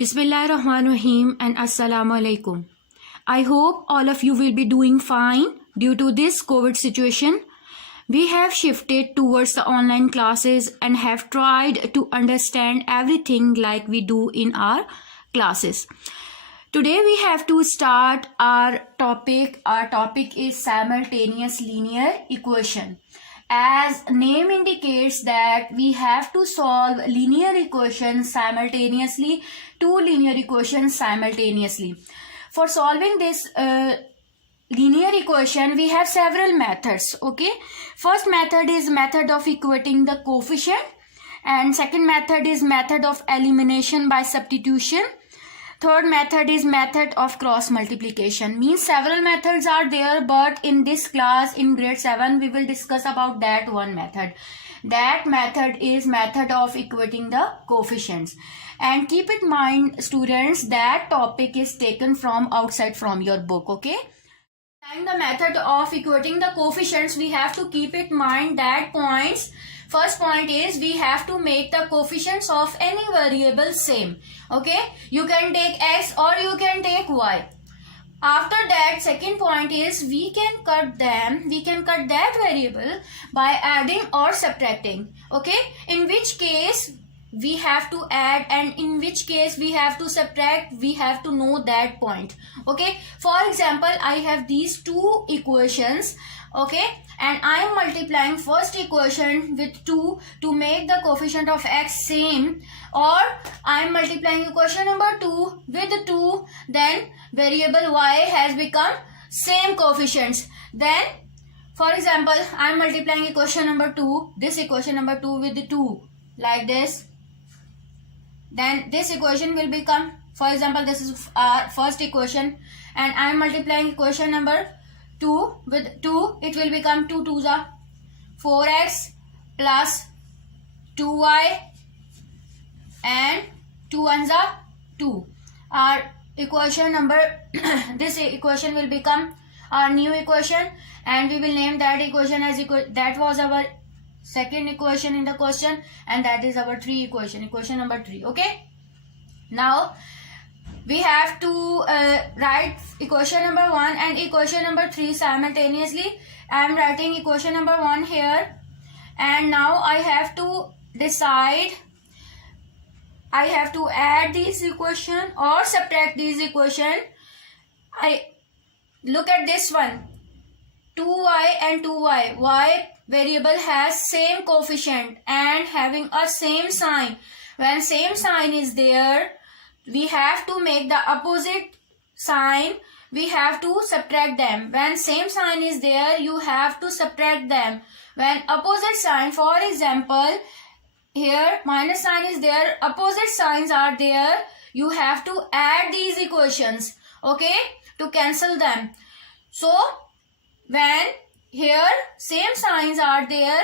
Bismillahirrahmanirrahim and Assalamu alaikum. I hope all of you will be doing fine due to this COVID situation. We have shifted towards the online classes and have tried to understand everything like we do in our classes. Today we have to start our topic. Our topic is simultaneous linear equation. As name indicates that we have to solve linear equations simultaneously, two linear equations simultaneously. For solving this linear equation, we have several methods. Okay, first method is method of equating the coefficient, and second method is method of elimination by substitution. Third method is method of cross multiplication. Means several methods are there, but in this class in grade 7 we will discuss about that one method. That method is method of equating the coefficients. And keep in mind students, that topic is taken from outside from your book. Okay, and the method of equating the coefficients, we have to keep in mind that points. First point is we have to make the coefficients of any variable same. Okay, you can take x or you can take y. After that, second point is we can cut that variable by adding or subtracting. Okay, in which case we have to add and in which case we have to subtract, we have to know that point. Okay, for example, I have these two equations. Okay, and I am multiplying first equation with 2 to make the coefficient of x same, or I am multiplying equation number 2 with 2, then variable y has become same coefficients. Then for example, I am multiplying equation number 2, this equation number 2 with 2 like this, then this equation will become, for example, this is our first equation, and I am multiplying equation number 2 with 2, it will become 2 2s are 4x plus 2y and 2 1s are 2. Our equation number this equation will become our new equation, and we will name that equation as that was our second equation in the question, and that is our equation number 3. Okay, now we have to write equation number 1 and equation number 3 simultaneously. I am writing equation number 1 here, and now I have to decide, I have to add these equation or subtract these equation. I look at this one, 2y and 2y. Y variable has same coefficient and having a same sign. When same sign is there, we have to make the opposite sign, we have to subtract them. When same sign is there, you have to subtract them. When opposite sign, for example, here minus sign is there, opposite signs are there, you have to add these equations, okay, to cancel them. So when here same signs are there,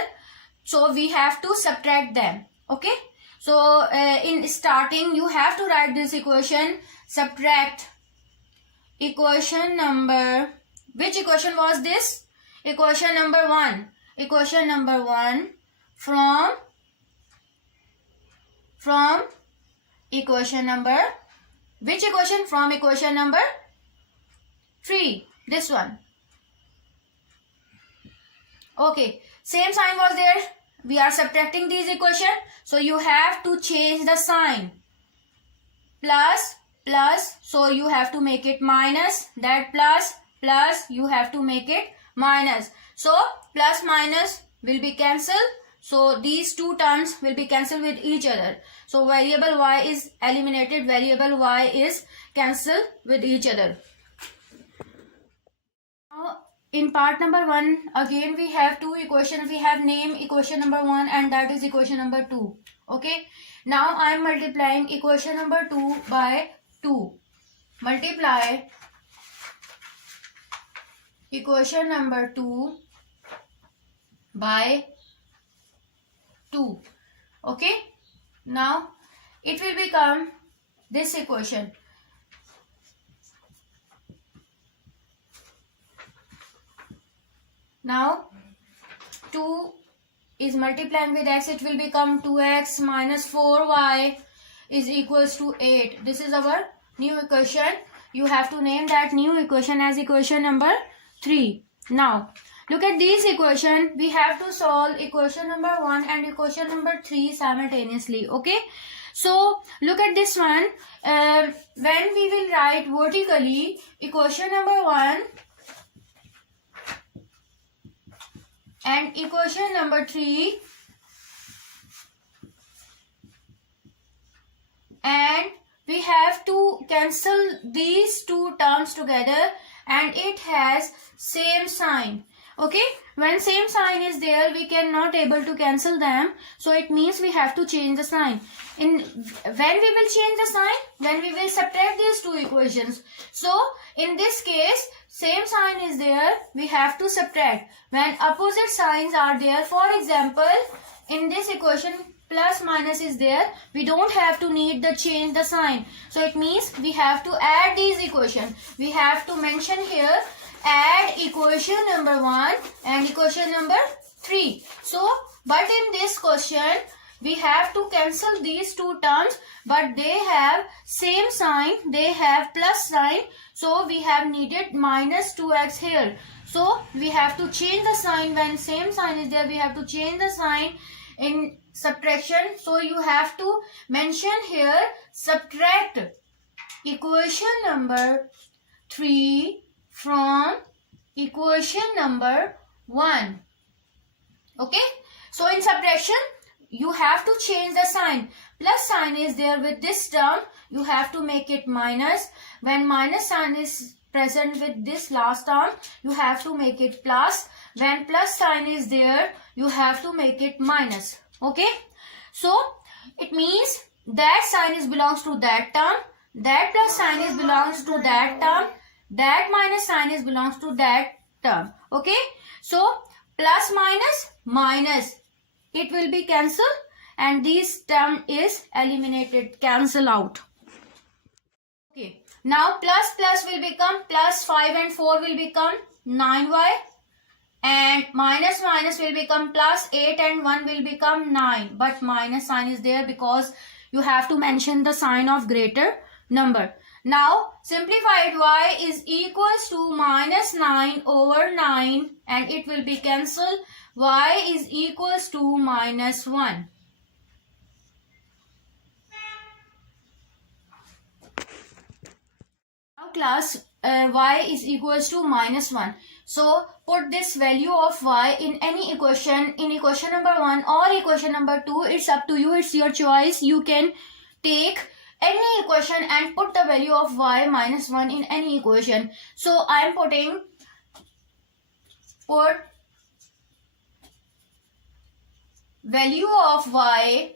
so we have to subtract them. Okay, so in starting you have to write this equation, subtract equation number, which equation was this? Equation number 1. Equation number 1 from equation number, which equation? From equation number 3, this one. Okay, same sign was there, we are subtracting these equation, so you have to change the sign. Plus, so you have to make it minus, that plus you have to make it minus. So plus minus will be cancelled, so these two terms will be cancelled with each other. So variable y is eliminated, variable y is cancelled with each other. Now in part number 1, again we have two equations. We have name equation number 1 and that is equation number 2. Okay, now I am multiplying equation number 2 by 2. Multiply equation number 2 by 2. Okay, now it will become this equation. Now 2 is multiplying with x, it will become 2x minus 4y is equals to 8. This is our new equation. You have to name that new equation as equation number 3. Now, look at this equation. We have to solve equation number 1 and equation number 3 simultaneously. Okay. So, look at this one. When we will write vertically equation number 1 and equation number 3, and we have to cancel these two terms together, and it has same sign. Okay, when same sign is there, we cannot able to cancel them, so it means we have to change the sign. When we will change the sign, when we will subtract these two equations. So in this case, same sign is there, we have to subtract. When opposite signs are there, for example, in this equation plus minus is there, we don't have to need the change the sign. So it means we have to add these equations. We have to mention here add equation number 1 and equation number 3. So, but in this question, we have to cancel these two terms, but they have same sign, they have plus sign, so we have needed minus 2x here. So, we have to change the sign. When same sign is there, we have to change the sign in subtraction. So, you have to mention here subtract equation number 3 from equation number 1. Okay. So in subtraction, you have to change the sign. Plus sign is there with this term, you have to make it minus. When minus sign is present with this last term, you have to make it plus. When plus sign is there, you have to make it minus. Okay. So it means that sign is belongs to that term, that plus sign is belongs to that term, that minus sign is belongs to that term. Okay. So plus minus minus, it will be cancelled, and this term is eliminated, cancel out. Okay. Now plus plus will become plus 5 and 4 will become 9y, and minus minus will become plus 8 and 1 will become 9. But minus sign is there because you have to mention the sign of greater number. Now simplified y is equals to minus 9 over 9, and it will be cancelled. Y is equals to minus 1. Now class, y is equals to minus 1. So put this value of y in any equation, in equation number 1 or equation number 2. It's up to you, it's your choice. You can take any equation and put the value of y minus 1 in any equation. So I am put value of y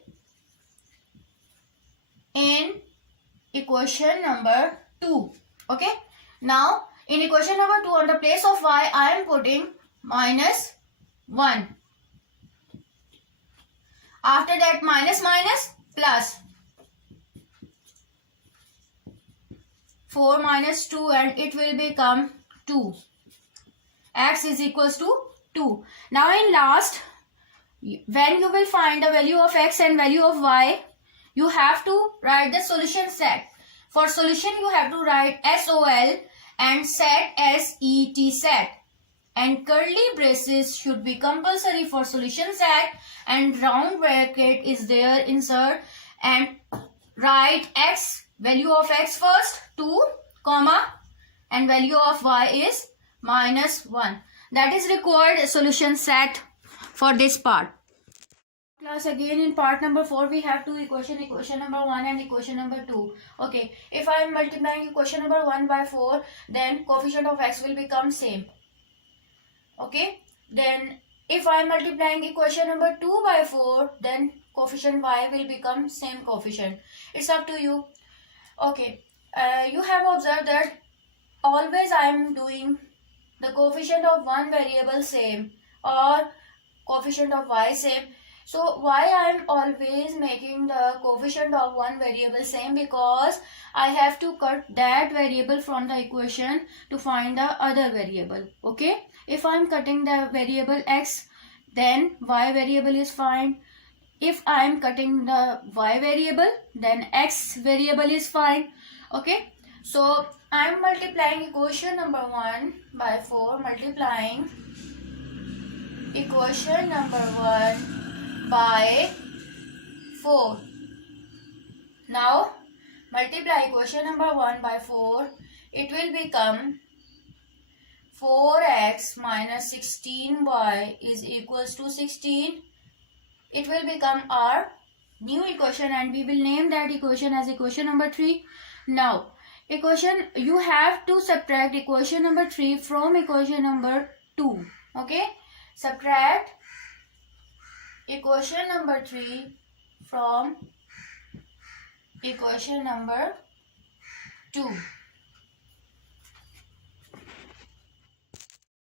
in equation number 2. Okay. Now in equation number 2, on the place of y, I am putting minus 1. After that minus minus plus 4 minus 2, and it will become 2. X is equals to 2. Now in last, when you will find the value of x and value of y, you have to write the solution set. For solution, you have to write SOL and set SET set. And curly braces should be compulsory for solution set, and round bracket is there, insert, and write x, value of x first, 2, comma, and value of y is minus 1. That is required solution set for this part. Class, again in part number 4, we have two equation number 1 and equation number 2. Okay, if I am multiplying equation number 1 by 4, then coefficient of x will become same. Okay, then if I am multiplying equation number 2 by 4, then coefficient y will become same coefficient. It's up to you. Okay, you have observed that always I am doing the coefficient of one variable same or coefficient of y same. So why I am always making the coefficient of one variable same? Because I have to cut that variable from the equation to find the other variable. Okay, if I am cutting the variable x, then y variable is fine. if I am cutting the y variable, then x variable is fine. Okay, so I am multiplying equation number 1 by 4, multiplying equation number 1 by 4. Now multiply equation number 1 by 4, it will become 4x minus 16y is equals to 16. It will become our new equation and we will name that equation as equation number 3. Now equation, you have to subtract equation number 3 from equation number 2. Okay, subtract equation number 3 from equation number 2.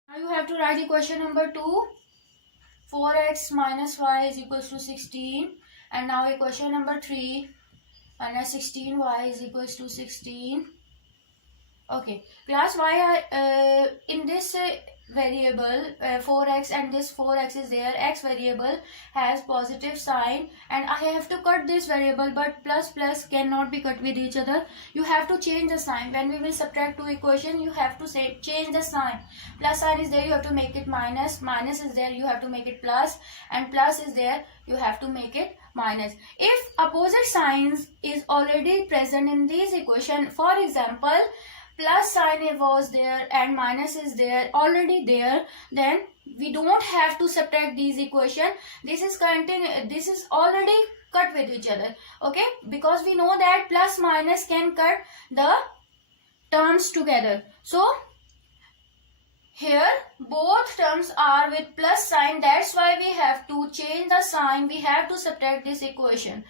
Now you have to write equation number 2. 4x minus y is equals to 16, and now equation number 3, minus 16y is equals to 16. Okay, class, why in this variable 4x and this 4x is there, x variable has positive sign and I have to cut this variable, but plus plus cannot be cut with each other. You have to change the sign. When we will subtract two equations, you have to say change the sign. Plus sign is there, you have to make it minus. Minus is there, you have to make it plus, and plus is there, you have to make it minus. If opposite signs is already present in this equation, for example plus sign was there and minus is there already there, then we don't have to subtract these equation. This is already cut with each other. Okay, because we know that plus minus can cut the terms together. So here both terms are with plus sign, that's why we have to change the sign. We have to subtract this equation.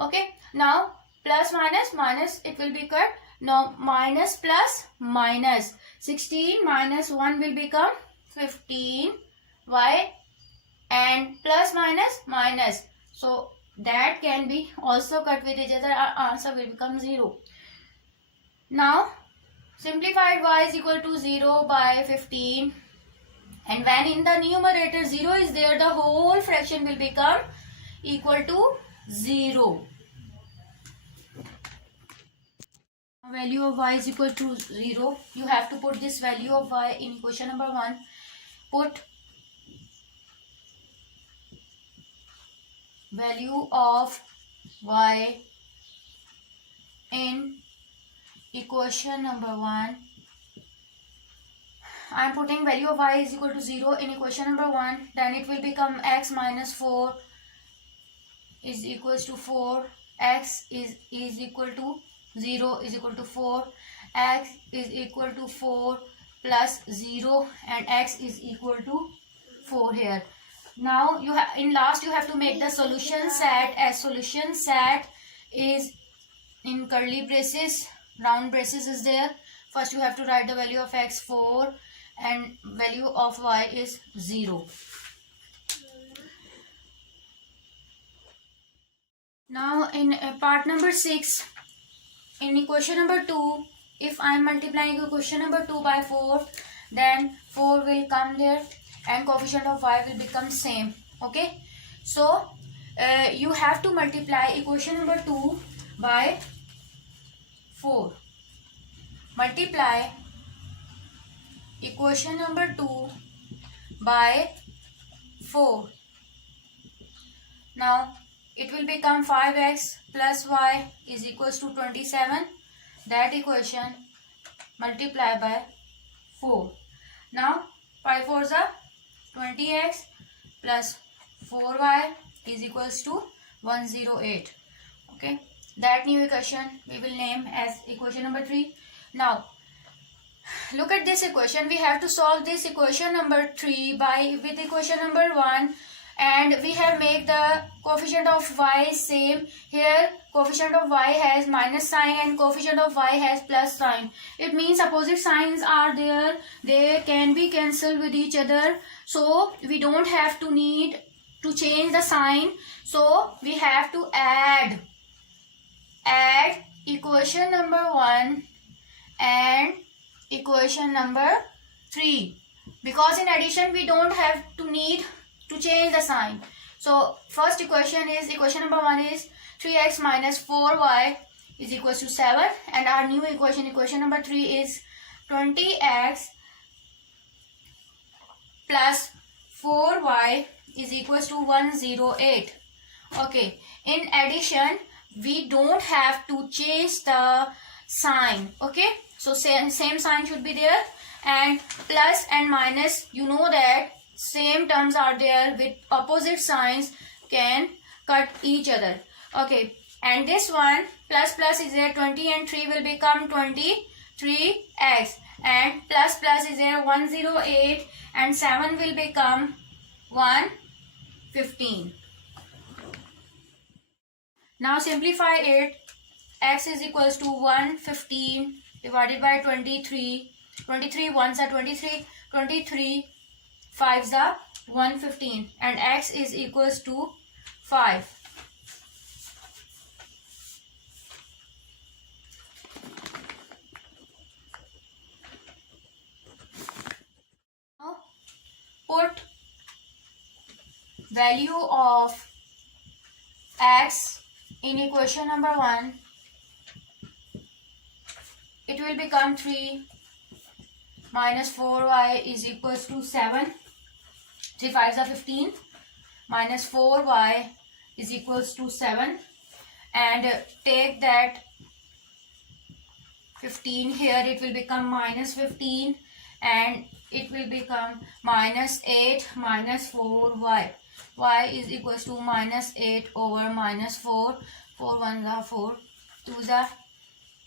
Okay, now plus minus minus, it will be cut. Now minus plus minus, 16 minus 1 will become 15 y, and plus minus minus, so that can be also cut with each other. Our answer will become 0. Now simplified y is equal to 0 by 15, and when in the numerator 0 is there, the whole fraction will become equal to 0. Value of y is equal to 0. You have to put this value of y in equation number 1. Put value of y in equation number 1. I am putting value of y is equal to 0 in equation number 1. Then it will become x minus 4 is equals to 4. X is equal to 0 is equal to 4. X is equal to 4 plus 0, and x is equal to 4 here. Now you have, in last you have to make the solution set, as solution set is in curly braces, round braces is there. First you have to write the value of x 4 and value of y is 0. Now in part number 6, in equation number 2, if I am multiplying equation number 2 by 4, then 4 will come there and coefficient of y will become same. Okay, so you have to multiply equation number 2 by 4. Multiply equation number 2 by 4. Now it will become 5x plus y is equals to 27. That equation multiply by 4. Now 5 4s are 20x plus 4y is equals to 108. Okay, that new equation we will name as equation number 3. Now look at this equation. We have to solve this equation number 3 with equation number 1. And we have made the coefficient of y same. Here coefficient of y has minus sign and coefficient of y has plus sign. It means opposite signs are there, they can be cancelled with each other, so we don't have to need to change the sign. So we have to add equation number 1 and equation number 3, because in addition we don't have to need to change the sign. So first equation number 1 is 3x minus 4y is equals to 7, and our new equation number 3 is 20x plus 4y is equals to 108. Okay, in addition we don't have to change the sign. Okay, so same sign should be there, and plus and minus, you know that same terms are there with opposite signs can cut each other. Okay, and this one plus is there, 20 and 3 will become 23x, and plus is there, 108, and 7 will become 115. Now simplify it. X is equals to 115 divided by 23. 23 ones are 23, 23 5s are 115, and x is equals to 5. Now put value of x in equation number 1. It will become 3 minus 4y is equals to 7. 3 5s are 15. Minus 4y is equals to 7. And take that 15 here, it will become minus 15, and it will become minus 8 minus 4y. Y is equals to minus 8 over minus 4. 4 1s are 4, 2s are,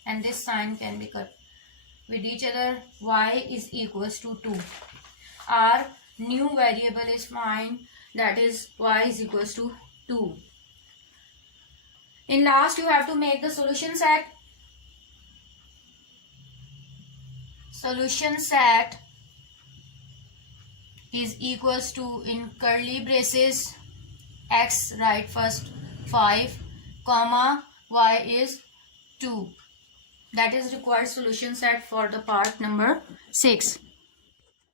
and this sign can be cut with each other. Y is equals to 2. Our new variable is fine, that is y is equals to 2. In last, you have to make the solution set. Solution set is equals to, in curly braces, x write first 5, comma y is 2. That is required solution set for the part number 6.